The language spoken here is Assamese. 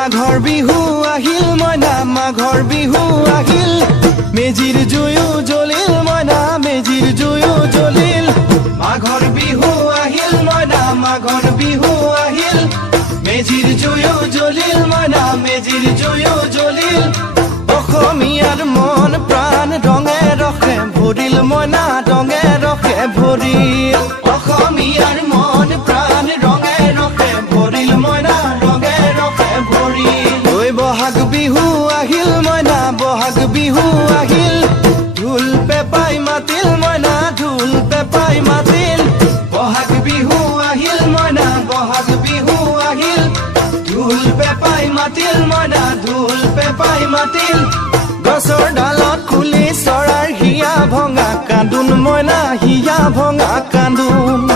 মাঘৰ বিহু আহিল মইনা মাঘৰ বিহু আহিল মেজিৰ জুয়ো জ্বলিল মইনা মেজিৰ জুয়ো জ্বলিল মাঘৰ বিহু আহিল মইনা মাঘৰ বিহু আহিল মেজিৰ জুয়ো জ্বলিল মইনা মেজিৰ জুয়ো জ্বলিল অসমীয়াৰ মন প্ৰাণ ৰঙে ৰখে ভৰিল মইনা ৰঙে ৰখে ভৰিল অসমীয়াৰ মন প্ৰাণ ৰঙে ৰখে ভৰিল মইনা ৰঙে ৰখে ভৰিল ঐ বহাগ বিহু আহিল মইনা বহাগ বিহু আহিল ঢোল পেপাই মাতিল মইনা ঢোল পেপাই মাতিল বহাগ বিহু আহিল মইনা বহাগ বিহু আহিল ঢোল পেপাই মাতিল মইনা ঢোল পেপাই মাতিল গছৰ ডালত কুলি চৰাইৰ হিয়া ভঙা কান্দোন মইনা হিয়া ভঙা কান্দোন